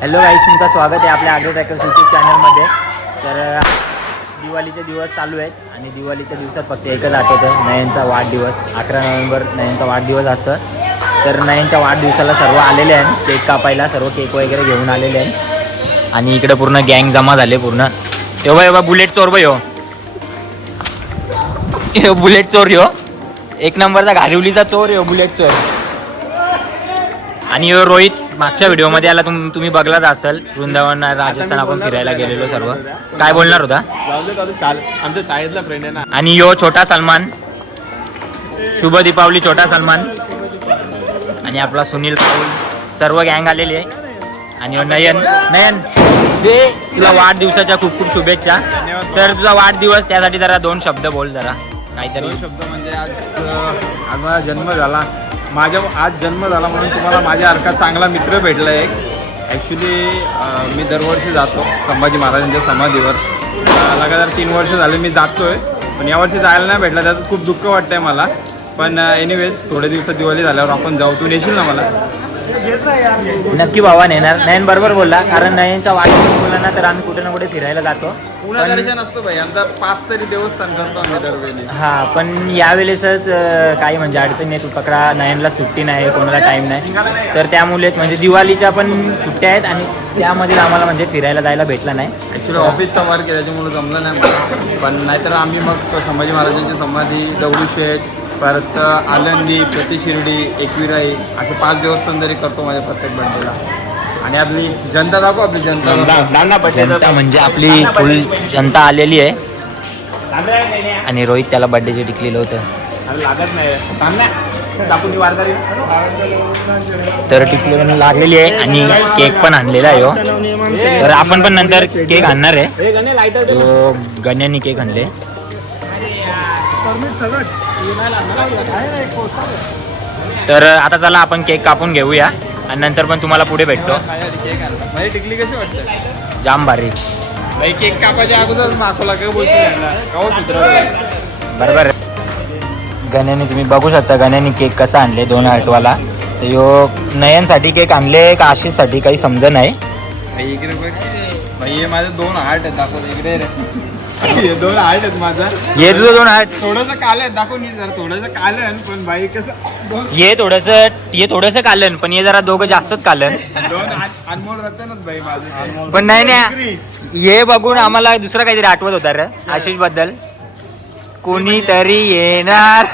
Hello guys तुमचं स्वागत आहे आपल्या आग्रो ट्रॅकर्स यूट्यूब चॅनलमध्ये तर दिवाळीचे दिवस चालू आहेत आणि दिवाळीच्या दिवसात फक्त एकच आठवतं नयनचा वाढदिवस. अकरा नोव्हेंबर नयनचा वाढदिवस असतं. तर नयनच्या वाढदिवसाला सर्व आलेले आहेत. केक कापायला सर्व केक वगैरे घेऊन आलेले आहेत. आणि इकडे पूर्ण गँग जमा झाले पूर्ण. एवढा एवढा बुलेट चोर बो ह्यो बुलेट चोर यो. एक नंबरचा घारिवलीचा चोर यो बुलेट चोर. आणि यो रोहित. मागच्या व्हिडिओमध्ये आला तुम तुम्ही बघलाच असाल वृंदावन राजस्थान आपण फिरायला गेलेलो सर्व. काय बोलणार होता आमच्या शाळेतला फ्रेंड आहे ना आणि यो छोटा सलमान. शुभ दीपावली छोटा सलमान. आणि आपला सुनील पाऊल सर्व गँग आलेली आहे. आणि नयन. नयन दे तुला वाढदिवसाच्या खूप खूप शुभेच्छा. तर तुझा वाढदिवस त्यासाठी जरा दोन शब्द बोल जरा. काहीतरी. शब्द म्हणजे आज आज माझा जन्म झाला. माझ्या आज जन्म झाला म्हणून तुम्हाला माझ्या अर्कात चांगला मित्र भेटला एक. ॲक्च्युली मी दरवर्षी जातो संभाजी महाराजांच्या समाधीवर. लगातार तीन वर्ष झाले मी जातो आहे पण यावर्षी जायला नाही भेटला त्याचं खूप दुःख वाटतंय मला. पण एनिवेज थोडे दिवसात दिवाळी झाल्यावर आपण जाऊ. तू नेशील ना मला? नक्की भावा नेणार. नयन बरोबर बोलला कारण नयनचा वाढदिवस बोलला ना तर आम्ही कुठे ना कुठे फिरायला जातो. पुन्हा दर्शन असतो भाई. आमचा पाच तरी देवस्थान करतो आम्ही दरवेळी. हा पण यावेळेसच अं, काही म्हणजे अडचणी आहेत पकडा नयनला सुट्टी नाही कोणाला टाईम नाही. तर त्यामुळे म्हणजे दिवाळीच्या पण सुट्ट्या आहेत आणि त्यामध्ये आम्हाला म्हणजे फिरायला जायला भेटला नाही. ॲक्च्युली ऑफिसचा वर्क आहे त्याच्यामुळे जमलं नाही मला. पण नाहीतर आम्ही मग संभाजी महाराजांची समाधी दगडूशेठ परत आलंदी प्रतिशिर्डी एकविराई असे पाच देवस्थान तरी करतो माझ्या प्रत्येक बर्थडेला आणि आपली जनता दाखव आपली जनता जनता म्हणजे आपली फुल जनता आलेली आहे. आणि रोहित त्याला बर्थडेचे टिकलेलं होतं. लागत नाही. दाखवून वारकरी. तर टिकलेलं लागलेली आहे आणि केक पण आणलेला आहे हो. तर आपण पण नंतर केक आणणार आहे. तो गण्यानी केक आणले. तर आता चला आपण केक कापून घेऊया आणि नंतर पण तुम्हाला पुढे भेटतो. माझी टिकली कशी वाटते? जाम भारी. भाई केक कापायच्या अगोदर काय बोलतो सुधरत बरोबर. गण्याने तुम्ही बघू शकता गण्याने केक कसा आणले दोन आठवाला. तर यो नयनसाठी केक आणले का आशिषसाठी काही समज नाही. भाई इकडे बघ. भाई हे माझे दोन हार्ट आहेत दाखव इकडे हे दोन हार्ट आहेत माझा. ये तुझं दोन थोडंसं काल आहे दाखव नीट जरा. थोडंसं काल आहे पण भाई कसं दोन ये थोडस ये थोडस कालन पण ये जरा दोघं जास्तच कालन दोन अनमोल रत्नच भाई माझे पण नाही नाही. हे बघून आम्हाला दुसरं काहीतरी आठवत होता रे आशिषबद्दल. कोणीतरी येणार.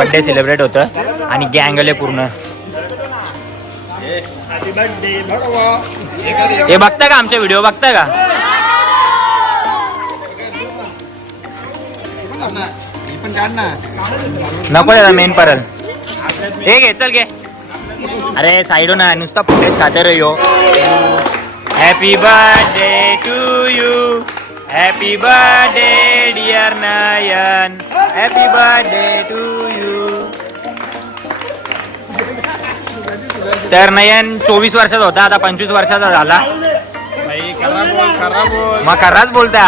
बर्थडे सेलिब्रेट होतं. आणि गँगले पूर्ण. हे बघता का आमचे व्हिडिओ बघता का? नको दादा मेन परल. हे घे चल घे. अरे साईडो ना नुसता फुटेज खाते रे यो. Happy birthday to you happy birthday dear Nayan happy birthday to you तर नयन चोवीस वर्षाचा होता आता पंचवीस वर्षाचा झाला. भाई खरा बोल खरा बोल. मग खराच बोलता.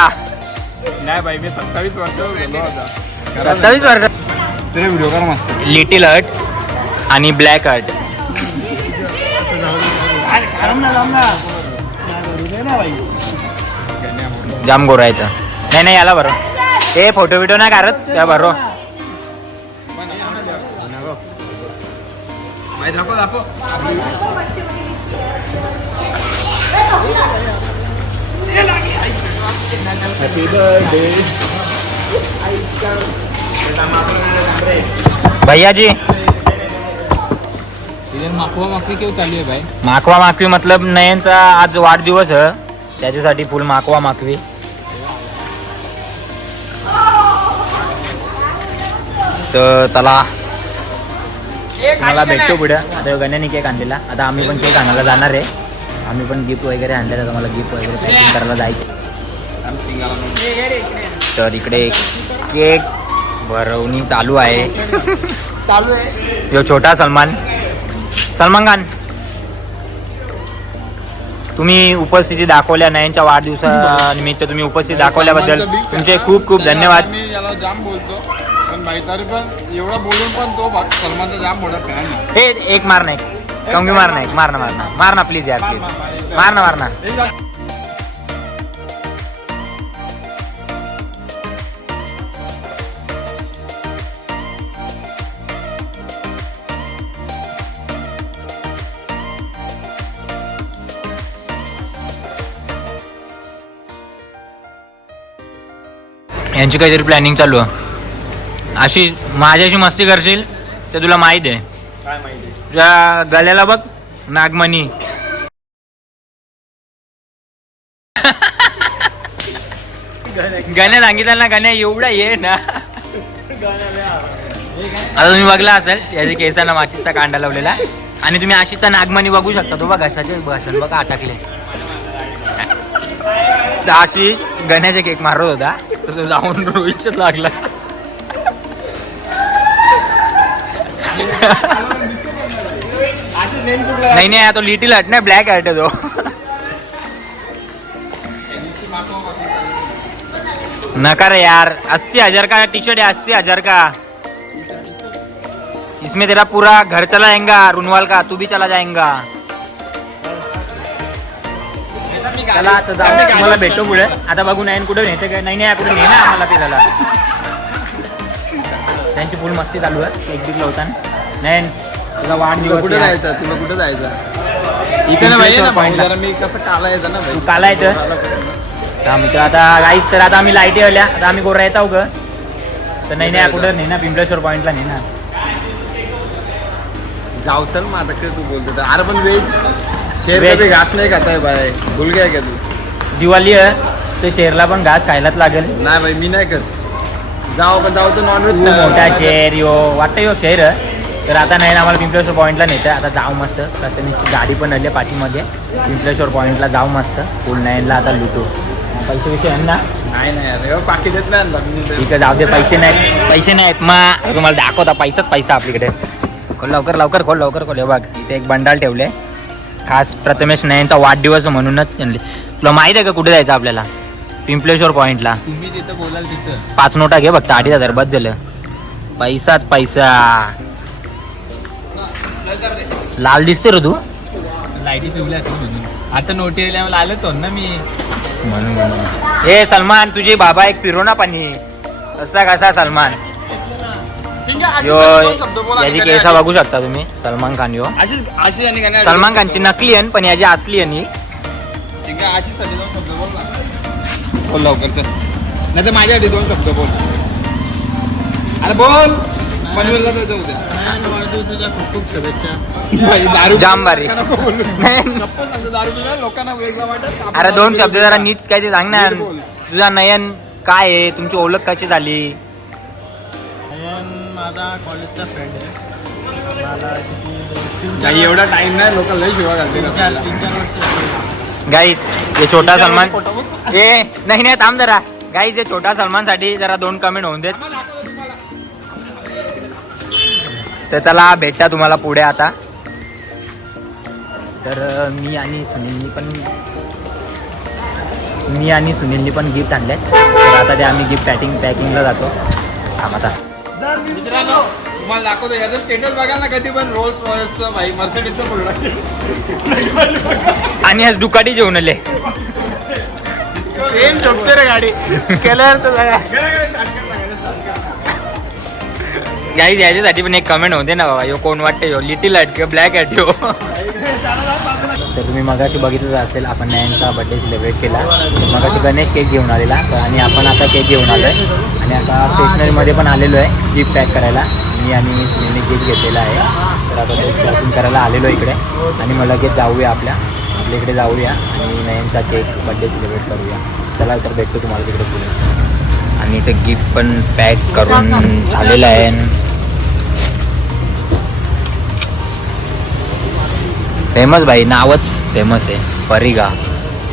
नाही भाई मी सत्तावीस वर्षाचा झालो होता खरा सत्तावीस वर्ष. तरी व्हिडिओ कर मस्त. लिटिल हट आणि ब्लॅक हट जाम गोरा येतं नाही नाही याला बरं ते फोटो बिटो नाही काढत? त्या बरो भैया जी इधर माखवा माखवी क्यों चालू आहे भाई? माकवा माकवी मतलब नयनचा आज वाढदिवस आहे त्याच्यासाठी फुल माकवा माकवी तर चला. मला भेटतो पुढे. आता गण्याने केक आणलेला. आता आम्ही पण केक आणायला जाणार आहे. आम्ही पण गिफ्ट वगैरे आणले तर मला गिफ्ट वगैरे पॅकिंग करायला जायचे. तर इकडे केक भरवणी चालू आहे. चालू आहे. यो छोटा सलमान. सलमान खान. तुम्ही उपस्थिती दाखवल्या नयनच्या वाढदिवसानिमित्त तुम्ही उपस्थिती दाखवल्याबद्दल. तुमचे खूप खूप धन्यवाद. पण भाई तरी पण एवढं बोलून पण तो भा- सलमानचा जाम मोठा फॅन आहे. हे एक मार नाही कंगी मार नाही मार ना मार ना. मार ना प्लीज यार प्लीज मार ना मार ना. हे जा. यांची काहीतरी प्लॅनिंग चालू आहे. अशी माझ्याशी मस्ती करशील ते तुला माहीत आहे. काय माहिती? तुझ्या गल्याला बघ नागमणी. गाण्या सांगितलं ना गाण्या एवढा ये ना. आता तुम्ही बघला असेल याच्या केसांना माचीचा कांदा लावलेला. आणि तुम्ही आशीचा नागमणी बघू शकता तो बघा घशाचे घशात बघा अटकले तर आशिष गण्याचे केक मारत होता तर तो जाऊन रोहितच लागला. नहीं नहीं तो लिटिल हट ना ब्लैक हट है तो. नका रे यार अस्सी हजार का? टी शर्ट है अस्सी हजार का? इसमें तेरा पूरा घर चला जाएगा रुनवाल का तू भी चला जाएगा। चला आता जाऊ तुम्हाला भेटतो पुढे. आता बघू नाही कुठे नेते काय. नाही नाही कुठे ने ना आम्हाला फिरायला. त्यांची फुल मस्ती चालू आहे केक बिक लावताना नाही तुझा तुला वाढदिवस कुठे आहे. जायचं? तुला कुठे जायचं? इथे ना भाई ना भाऊ. जरा मी कसं काला येतं ना भाई? तू काला येतं? हा मित्र आता गाईच तर आता आम्ही लाईटी आल्या आता आम्ही गोरा येतो ग. तर नाही नाही कुठं नाही ना पिंपळेश्वर पॉईंटला नाही ना. जाऊ सर मग आता काय तू बोलतो तर. अरे पण व्हेज शेर Veg. कधी घास नाही खाताय बाय. भूल गया का तू? दिवाळी आहे. तर शेरला पण घास खायलाच लागेल. नाही भाई मी नाही करत जाऊ पण जाऊ तर तू नॉनव्हेज मोठा शेर यो. वाटतं यो शेर आहे. तर आता नाही ना आम्हाला पिंपळेश्वर पॉईंटला नेतं आता जाऊ मस्त. प्रथमेशची गाडी पण आली आहे पाठीमध्ये पिंपळेश्वर पॉईंटला जाऊ मस्त. फुल नाईनला आता लुटू. पैसे विषय आहे ना? नाही नाही पाकिट येत नाही. ठीक आहे जाऊ दे पैसे नाहीत पैसे नाहीत मग तुम्हाला दाखवता पैसाच पैसा आपल्याकडे. खोल लवकर लवकर खोल लवकर खोल. हे बघ इथे एक बंडाल ठेवले. खास प्रथमेश नयनचा वाढदिवस म्हणूनच तुला माहीत आहे का कुठे जायचं आपल्याला? पिंपलेश्वर पॉईंटला तुम्ही तिथं बोलाल तिथं. पाच नोटा घे फक्त अडीच हजार बस झालं. पैसाच पैसा. लाल दिसते रे तू. लाईटी पिवल्या म्हणून. आता नोटी आल्यावर आलंच हो ना मी. म्हणून म्हणून. ए सलमान तुझे बाबा एक पिरो ना पाणी. कसा कसा सलमान? यो याची केसा बघू शकता तुम्ही सलमान खान यो. सलमान खानची नकली आहे पण याची असली आहे बोल लवकर नाही तर माझ्यासाठी दोन शब्द बोल. अरे बोल. पनवेलला जायचं उद्या वाढदिवसाच्या खूप खूप शुभेच्छा. दारू जाम भारी. नका नको बोलू. नाही. गप्प सांगतो, दारू पिल्यावर लोकांना वेगळं वाटत अरे दोन शब्द जरा नीट काय ते सांग ना. नीट बोल. तुझा नयन काय आहे? तुमची ओळख कशी झाली? माझा कॉलेजचा फ्रेंड आहे. मला किती नाही एवढा टाइम नाही लोक लय शिवा घालते तीन चार तीन चार वर्ष गाईज ये छोटा सलमान ए नाही नाही थांब जरा. गाईज ये छोटा सलमानसाठी जरा दोन कमेंट होऊन देत. तर चला भेटता तुम्हाला पुढे आता. तर मी आणि सुनीलनी पण मी आणि सुनीलनी पण गिफ्ट आणले तर आता ते आम्ही गिफ्ट पॅकिंग पॅकिंगला जातो. थांब आता. मित्रांनो तुम्हाला दाखवतो याचं स्टेटस बघा ना कधी पण रोल्स रॉयल्सचं भाई मर्सिडीजचं प्रोडक्ट आणि आज दुकाटी जेवण आले. सेम झोपते रे गाडी. कलर तर गाईज याच्यासाठी पण एक कमेंट होते ना बाबा. यो कोण वाटते यो? लिटिल ॲट किंवा ब्लॅक ॲट यो? तर तुम्ही मगाशी बघितलं असेल आपण नयनचा बड्डे सेलिब्रेट केला. मगाशी गणेश केक घेऊन आलेला. आणि आपण आता केक घेऊन आलो आहे आणि आता स्टेशनरीमध्ये पण आलेलो आहे गिफ्ट पॅक करायला. मी आणि सुनीलने गिफ्ट घेतलेला आहे. तर आता ते पॅकिंग करायला आलेलो आहे इकडे. आणि मला लगेच जाऊया आपल्या. आपल्या इकडे जाऊया आणि नयनचा केक बड्डे सेलिब्रेट करूया. चला तर भेटतो तुम्हाला तिकडे पुढे. आणि ते गिफ्ट पण पॅक करून झालेलं आहे. फेमस भाई नावच फेमस आहे. परिगा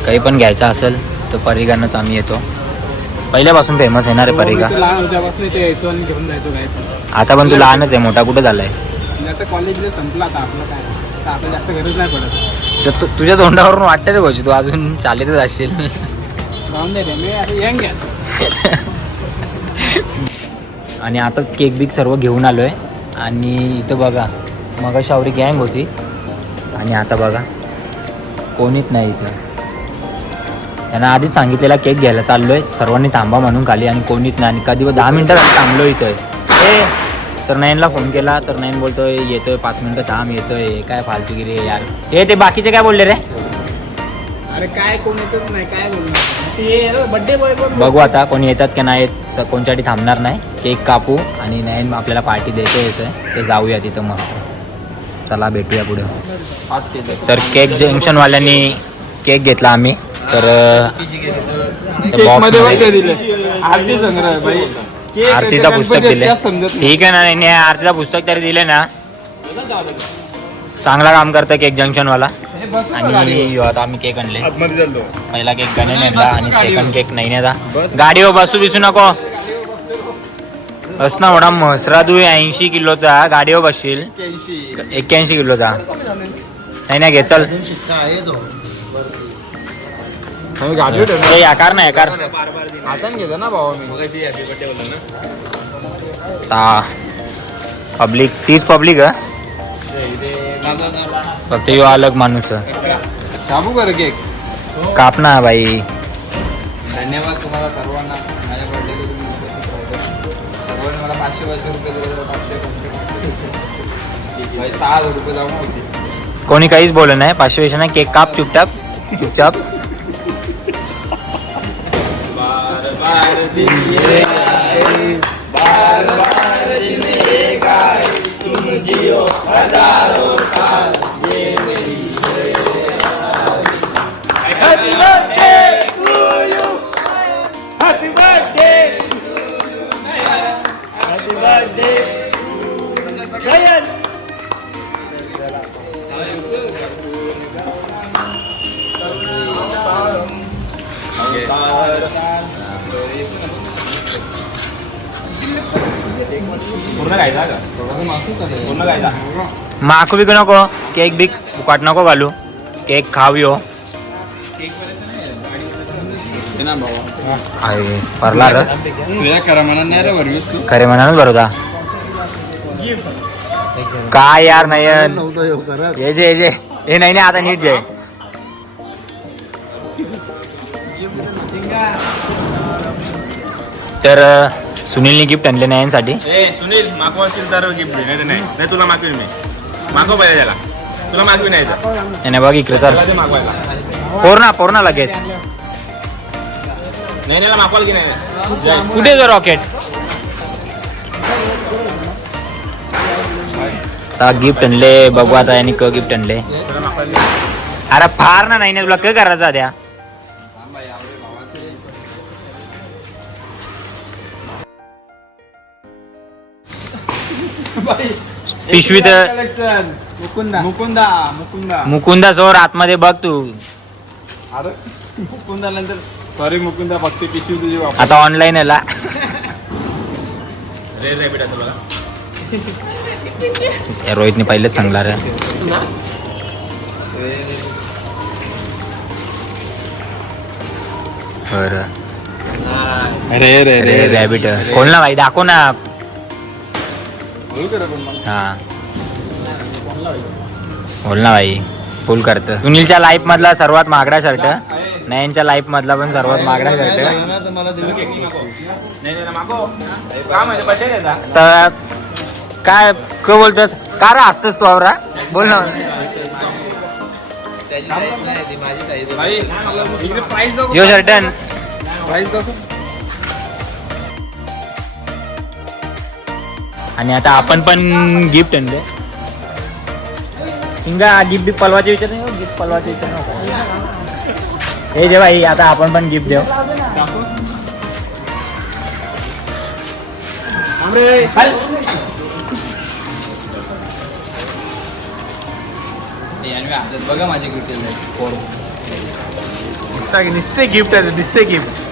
काही पण घ्यायचं असेल तर परिगानंच आम्ही येतो. पहिल्यापासून फेमस आहे ना रे परिगा आता पण तू लहानच आहे मोठा कुठं झालाय? आणि आता कॉलेजला संपला आता आपलं काय? आता आपल्याला जास्त गरज नाही पडत. तर तु- तुझ्या तोंडावरून वाटतं रे भाऊ तू अजून चालीतच असशील. आणि आताच केक बिक सर्व घेऊन आलो आहे आणि इथं बघा मग शावरी गँग होती. आणि आता बघा कोणीच नाही इथं. त्यांना आधीच सांगितलेला केक घ्यायला चाललो आहे सर्वांनी थांबा म्हणून खाली आणि कोणीच नाही. आणि कधी दहा मिनटं थांबलो इथं. ए तर नाईनला फोन केला. तर नाईन बोलतोय येतोय पाच मिनटं थांब येतोय. काय फालतूगिरी यार. हे ते बाकीचे काय बोलले रे? अरे काय कोण येतच नाही काय बोलणार? ते बॉय बघू आता कोणी येतात की नाही येत तर कोणच्यासाठी थांबणार नाही. केक कापू आणि नयन आपल्याला पार्टी द्यायचं येतं तर जाऊया तिथं मस्त चला भेटूया पुढे. तर केक जंक्शनवाल्यांनी केक घेतला आम्ही तर ते आरतीचा पुस्तक दिले. नाही. ठीक आहे ना नाही आरतीचा पुस्तक तरी दिले ना. चांगला काम करतं केक जंक्शनवाला. आणि आता आम्ही केक आणले. पहिला केक गणे आणला आणि सेकंड केक नाही गाडीवर बसू बिसू नको. बस ना एवढा म्हसरा तू ऐंशी किलोचा गाडीवर बसशील. एक्क्याऐंशी. किलोचा नाही. नाही घे चल. गाडी आकार ना आकार पब्लिक तीच पब्लिक आहे फक्त यो अलग माणूस. थांबू कर केक? काप ना बाई धन्यवाद तुम्हाला सर्वांना माझ्या बर्थडेला तुम्ही उपस्थित राहिला सर्वांनी मला पाचशे पाचशे रुपये दिले तर पाचशे पाचशे भाई सहा हजार रुपये जाऊन होते. कोणी काहीच बोलत नाही पाचशे पैसे नाही केक काप चुपचाप चुपचाप. पूर्ण खायचा का पूर्ण खायचा माकू बिकू नको केक बिक फुकाट नको घालू केक खाव यो। आहे परला र। नाही खरे म्हणाल बरोदा काय यार नयन ये जे ये जे। हे नाही नाही आता नीट जे। तर सुनीलने गिफ्ट आणले नयनसाठी ए सुनील मागवा असेल तर गिफ्ट नाही नाही. नाही तुला मागवीन मी. मागव पाहिजे त्याला तुला मागवी नाही तर. बघ इकडे चल. ते मागवायला. पोर ना पोर ना लगेच. नाही नाही मागवाल की नाही? कुठे जो रॉकेट? गिफ्ट आणले बघू आता यांनी क गिफ्ट आणले. अरे फार ना नाही ना तुला काय करायचं द्या पिशवीत कलेक्शन मुकुंदा. मुकुंदा मुकुंदा. मुकुंदा सोर आतमध्ये बघ तू. अरे मुकुंदा नंतर सॉरी मुकुंदा फक्त पिशवी तुझी वापर आता ऑनलाईन आला रे रे बेटा तुला. या रोहितने पहिलेच सांगला रे बरं. रे रे अरे रॅबिट खोल ना भाई दाखव ना. हा. बोल ना भाई. फुल खर्च. सुनीलच्या लाईफ मधला सर्वात महागडा शर्ट नयनच्या लाईफ मधला पण सर्वात महागडा शर्ट म्हणजे तर काय क बोलतोस का रा असतस तू आवरा? बोल ना. यो शर्ट प्राइस आणि आता आपण पण गिफ्ट आणले. हिंगा गिफ्ट बिफ्ट पलवाचे विचार नाही गिफ्ट पलवाचे विचार नको. हे जे भाई आता आपण पण गिफ्ट देऊ. बघा माझी किती निसते गिफ्ट आहे दिसते गिफ्ट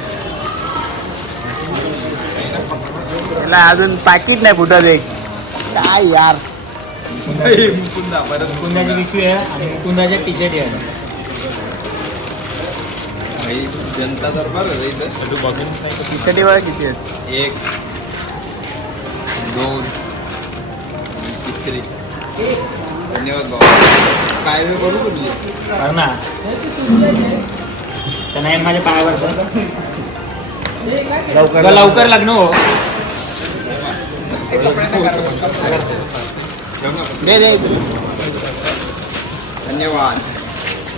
त्याला अजून पाकिट नाही फुटत एक. काय यार? मुकुंदा परत पिशवी आहे आणि कुंदाचे टी शर्ट आहे भाई, जनता दरबार आहे रे इथं. तू बघून बघा किती आहेत? एक दोन आणि तिसरी. धन्यवाद बाबा काय कर ना. तर नाही माझ्या पायावर लवकर लवकर लग्न हो. दे दे धन्यवाद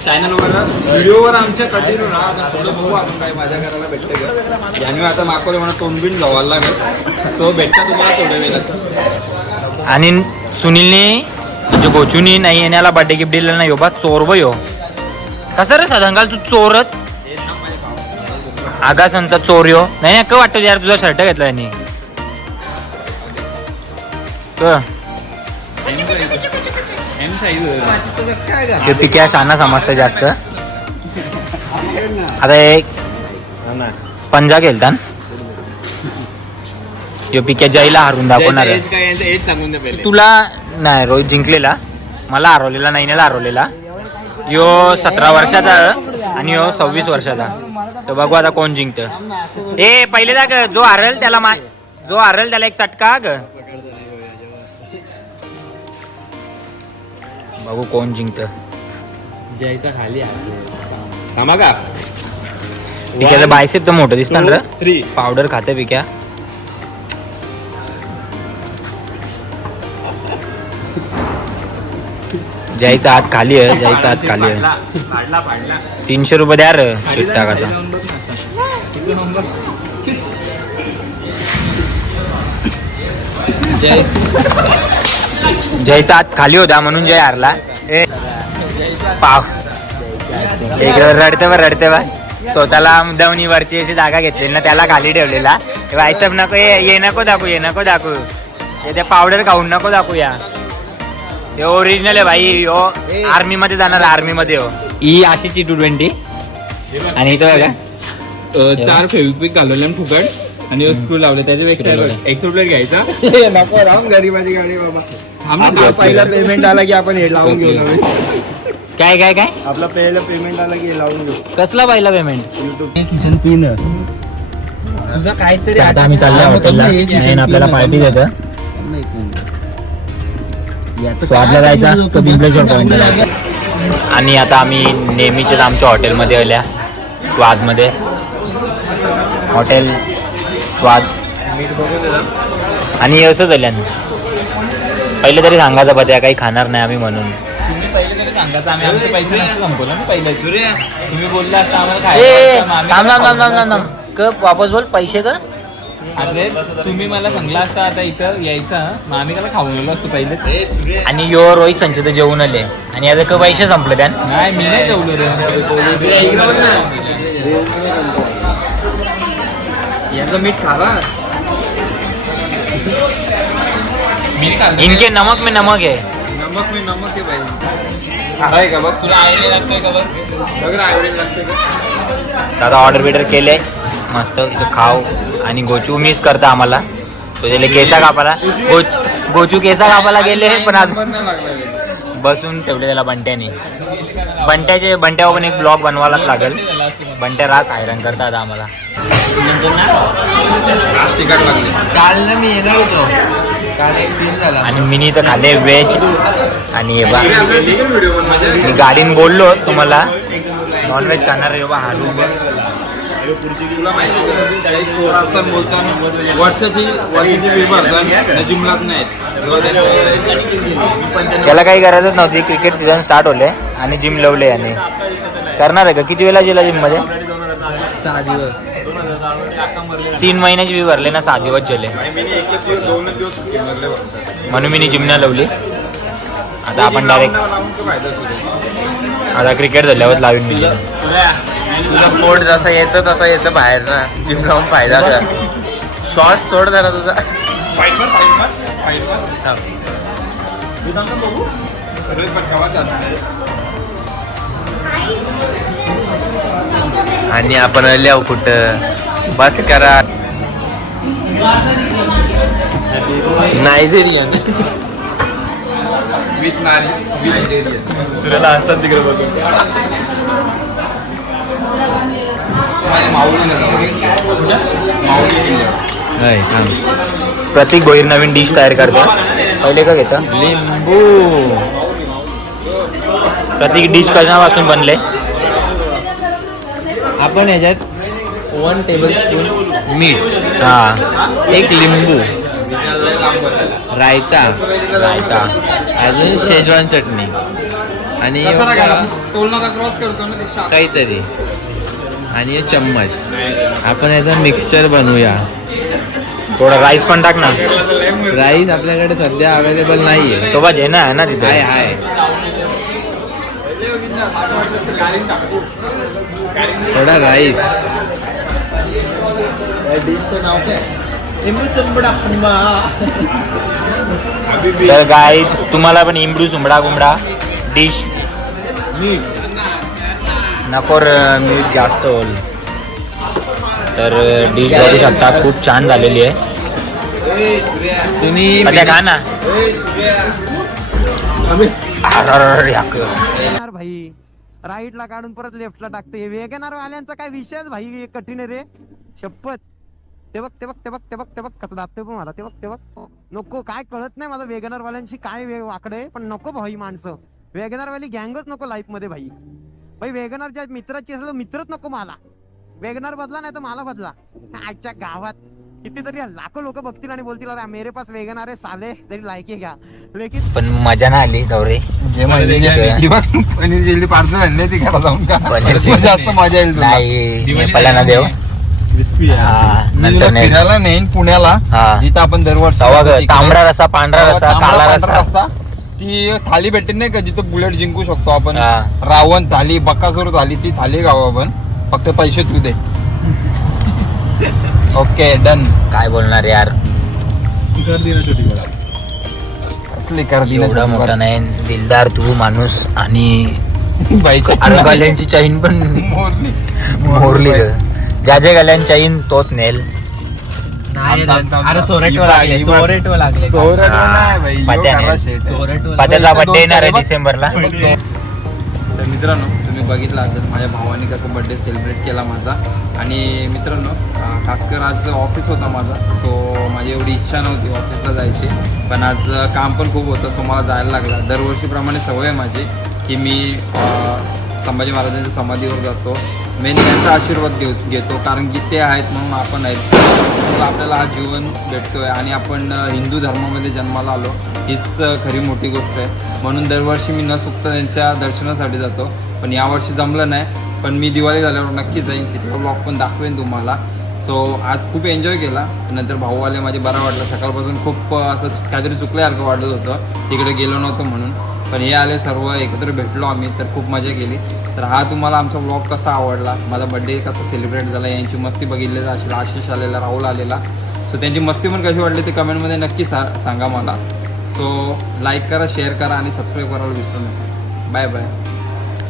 चॅनलवर व्हिडिओवर आमच्या कंटिन्यू राहा आता थोडं बघू आपण काय माझ्या घराला भेटतं का. याने आता माकोरे म्हणा तोंडबिन जावायला लागेल. सो भेटता तुम्हाला थोड्या वेळात. आणि सुनीलने म्हणजे गोचूनी नाही येण्याला बर्थडे गिफ्ट दिलेलं नाही हो बा चोर यो. कसं रे सदंकाल तू चोरच? आगासांचा चोर यो. नाही नाही का वाटतं यार तुझा शर्ट घेतला यांनी? क? काय का हे पिक्या साना समजतं जास्त. आता एक पंजा खेळतात यो पिक्या जयला हारून दाखवणार तुला नाही रोहित जिंकलेला. मला हरवलेला नाही हरवलेला. यो सतरा वर्षाचा आणि यो सव्वीस वर्षाचा. तर बघू आता कोण जिंकत. ए पहिले जा ग, जो हरल त्याला मा जो हरल त्याला एक चटका ग बघू कोण जिंकत. जयचा खाली थांबा का? पिक्याचं बायसेप तर मोठं दिसतं ना? थ्री पावडर खाते पिक्या जयचा हात खाली आहे जयचा हात खाली आहे. तीनशे रुपये द्या रे टाकाचा जय. जयचा हात खाली होता म्हणून जय हारला. ए. पाव. एक रडते बा रडते बा स्वतःला मुद्दामनी वरची अशी जागा घेतलेली ना त्याला खाली ठेवलेला. वायसप नको ये ये नको दाखवू ये नको दाखवू. हे ते पावडर खाऊन नको दाखवूया. हे ओरिजिनल आहे भाई यो. आर्मी मध्ये जाणार आर्मी मध्ये हो. ही अशीच टी टू ट्वेंटी आणि इथं बघा. चार फेविक्विक घालवले फुकट. आणि स्क्रू लावले त्याच्यापेक्षा एक्सप्लेट घ्यायचा. नको राहून गरीबाची गाडी बाबा. आम्ही आपला पहिला पेमेंट आला की आपण हे लावून घेऊ काय काय काय? आपला पहिला पेमेंट आला की हे लावून घेऊ. कसला पाहिला पेमेंट किशन पिन तुझा काहीतरी आता आम्ही चाललो हा, हॉटेलला आपल्याला पार्टी देतं. स्वादला जायचा? तो बिंबळेश्वर पॉईंटला जायचा आणि आता आम्ही नेहमीच्याच आमच्या हॉटेलमध्ये आल्या. स्वादमध्ये. हॉटेल स्वाद. आणि असं झाल्यानं. पहिले तरी सांगायचं पत्या काही खाणार नाही आम्ही म्हणून. तुम्ही पहिले तरी सांगायचं आम्ही आमचे पैसे नसतं संपवलं ना पहिले तुम्ही बोलले असता आम्हाला ए खायला आम्ही थांब थांब थांब थांब खाऊ थांब. थांब क वापस बोल पैसे का अरे तुम्ही मला सांगला असता आता इथं यायचं मग आम्ही त्याला खाऊन गेलो असतो पहिले आणि यो रोहित संचित जेवून आले. आणि आता क पैसे संपले त्यान. नाही मी नाही जेवलो रे. यांचं मीठ खाला मी नाही. खाल्लं. इनके नमक में नमक है। नमक मी नमक आहे पाहिजे आहे का बघ तुला आयडिया लागतोय का बघ बघ ना आवडेल लागते का? दादा ऑर्डर बिर्डर केले. मस्त इथं खाव आणि गोचू मिस करता आम्हाला. तुझ्याले केसा कापाला गोच गोचू केसा कापाला गेले पण आज. बसून ठेवले त्याला बंट्याने. बंट्याचे बंट्यावर पण एक ब्लॉग बनवायलाच लागेल. बंट्या रास हैराण करतात आम्हाला. काल ना मी येणार होतो. काल एक सीन झाला. आणि मिनी तर खाल्ले व्हेज आणि बा मी गाडीन बोललो तुम्हाला. नॉनव्हेज खाणार आहे बा हाडू तुला माहिती पोरं बोलताना वर्षाची वर्षाची नाहीत. त्याला काही गरजच नव्हती. क्रिकेट सीझन स्टार्ट होले आणि जिम लावले याने. करणार आहे का? किती वेळा गेला जिममध्ये सहा दिवस. तीन महिन्याची बी भरले ना सहा दिवस गेले. फक्त. म्हणून मी जिमना लावली. आता आपण डायरेक्ट? आता क्रिकेट झाल्यावर लावीन मी. तुझं पोट जसं येतं तसं येतं बाहेर ना. जिम लावून फायदा का श्वास सोड जरा तुझा. बघू. आणि आपण लिहाव कुठं? बस करा. नायजेरियन विथ नारी विथ तुला असतात तिकडे किल्ल्यावर प्रतीक भोईर नवीन डिश तयार करतो. पहिले का घेतं? लिंबू. प्रतीक डिश कशापासून बनले? आपण ह्याच्यात वन टेबल स्पून मीठ हा. एक लिंबू रायता रायता. अजून शेजवान चटणी आणि काहीतरी. आणि हे चम्मच. आपण याचा मिक्सचर बनवूया. थोडा राईस पण टाक ना. राईस आपल्याकडे सध्या अवेलेबल नाहीये. तो पाहिजे ना आहे ना तिथे? हाय हाय थोडा राईस तर गाय तुम्हाला पण इमडू सुंबडा गुंबडा डिश नको र, मीठ जास्त होईल. तर डिश बघू शकता खूप छान झालेली आहे. तुम्ही खा ना. भाई. राईटला काढून परत लेफ्टला टाकते. वेगनार वाल्यांचा काय विषयच भाई कठीण रे. शपथ. ते बघ ते बघ ते बघ ते बघ ते बघ दाबते पण मला. ते बघ ते बघ. नको काय कळत नाही माझं वेगनार वाल्यांशी काय वाकडं आहे पण नको भाई माणसं. वेगनार वाली गँगच नको लाईफमध्ये भाई. भाई वेगनार ज्या मित्राची असेल मित्रच नको मला. वेगनार बदला नाही तर मला बदला. आजच्या गावात कितीतरी लाखो लोक बघतील आणि बोलतील अरे मेरे पास वेगनार आहे साले तरी लायकी घ्या. लेकिन पण मजा नाही आली दौरे पनीर चिल्ली पार्सल आणले ती घरात जाऊन का जास्त मजा येईल. नाही देव. हा, मी नंतर नाही. पुण्याला हा. जिथं आपण दरवर्षी. तांबडा रसा पांढरा रसा पांढरा रसा. ती थाली भेटते नाही का जिथं बुलेट जिंकू शकतो आपण. हा. रावण थाली बकासूर थाली ती थाली गाव आपण. फक्त पैसे तू दे. Okay done. काय बोलणार यार? असली कर एवढा मोठा नाही दिलदार तू माणूस आणि बाईची गल्यांची चैन पण मोरली. मोरली ग. ज्या ज्या गल्यांची चैन तोच नेल. अरे लागले लागले हा. नाही पात्याचा बड्डे येणार आहे. डिसेंबरला. तर मित्रांनो तुम्ही बघितलं असेल माझ्या भावाने कसं बड्डे सेलिब्रेट केला माझा. आणि मित्रांनो खासकर आज ऑफिस होता माझा सो माझी एवढी इच्छा नव्हती ऑफिसला जायची. पण आज काम पण खूप होतं सो मला जायला लागला. दरवर्षीप्रमाणे सवय आहे माझी की मी संभाजी महाराजांच्या समाधीवर जातो. मेन त्यांचा आशीर्वाद घेऊ घेतो कारण की ते आहेत म्हणून आपण आहेत. म्हणून आपल्याला हा जीवन भेटतोय आणि आपण हिंदू धर्मामध्ये जन्माला आलो हीच खरी मोठी गोष्ट आहे. म्हणून दरवर्षी मी न चुकता त्यांच्या दर्शनासाठी जातो. पण यावर्षी जमलं नाही. पण मी दिवाळी झाल्यावर नक्की जाईन. तिथला ब्लॉग पण दाखवेन तुम्हाला. सो आज खूप एन्जॉय केला. नंतर भाऊवाले माझे बरं वाटलं. सकाळपासून खूप असं काहीतरी चुकल्यासारखं वाटत होतं. तिकडे गेलो नव्हतं म्हणून. पण हे आले सर्व एकत्र भेटलो आम्ही तर खूप मजा केली. तर हा तुम्हाला आमचा ब्लॉग कसा आवडला? माझा बड्डे कसा सेलिब्रेट झाला? यांची मस्ती बघितली असेल आशिष आलेला राहुल आलेला. सो त्यांची मस्ती पण कशी वाटली ते कमेंटमध्ये नक्की सा सांगा मला. सो लाईक करा शेअर करा आणि सबस्क्राईब करायला विसरू नका. Bye bye